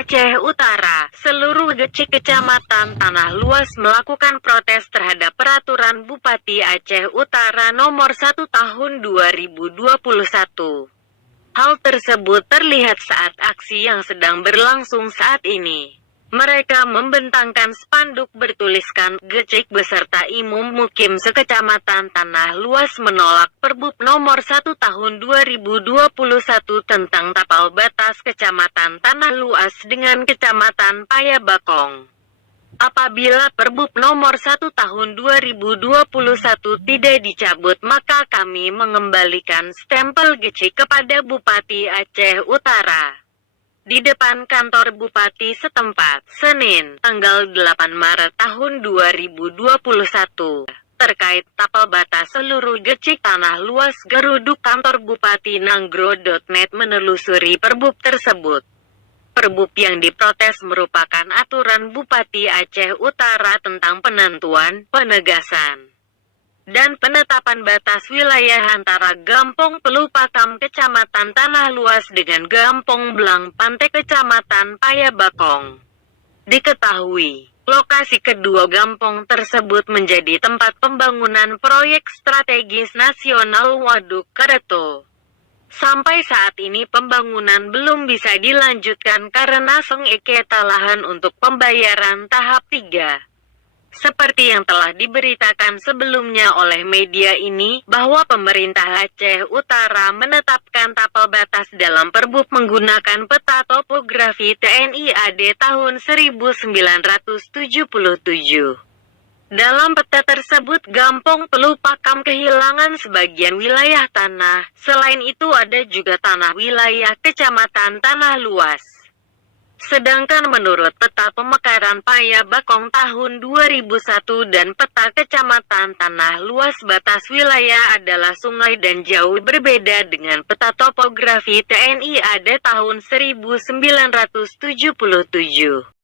Aceh Utara, seluruh kecamatan tanah luas melakukan protes terhadap peraturan Bupati Aceh Utara nomor 1 tahun 2021. Hal tersebut terlihat saat aksi yang sedang berlangsung saat ini. Mereka membentangkan spanduk bertuliskan "Gecik" beserta Imum Mukim sekecamatan tanah luas menolak Perbup nomor 1 tahun 2021 tentang tapal batas kecamatan tanah luas dengan kecamatan Payabakong. Apabila Perbup nomor 1 tahun 2021 tidak dicabut, maka kami mengembalikan stempel Gecik kepada Bupati Aceh Utara. Di depan kantor Bupati setempat, Senin, tanggal 8 Maret tahun 2021. Terkait tapal batas seluruh Gecik tanah luas, geruduk kantor Bupati Nanggro.net menelusuri Perbup tersebut. Perbup yang diprotes merupakan aturan Bupati Aceh Utara tentang penentuan, penegasan, dan penetapan batas wilayah antara Gampong Pelupakam Kecamatan Tanah Luas dengan Gampong Belang Pantai Kecamatan Payabakong. Diketahui, lokasi kedua gampong tersebut menjadi tempat pembangunan proyek strategis nasional Waduk Kareto. Sampai saat ini pembangunan belum bisa dilanjutkan karena sengketa lahan untuk pembayaran tahap 3. Seperti yang telah diberitakan sebelumnya oleh media ini, bahwa pemerintah Aceh Utara menetapkan tapal batas dalam Perbup menggunakan peta topografi TNI AD tahun 1977. Dalam peta tersebut, Gampong Pelupakam kehilangan sebagian wilayah tanah. Selain itu ada juga tanah wilayah Kecamatan Tanah Luas. Sedangkan menurut peta pemekaran Payabakong tahun 2001 dan peta Kecamatan Tanah Luas, batas wilayah adalah sungai dan jauh berbeda dengan peta topografi TNI AD tahun 1977.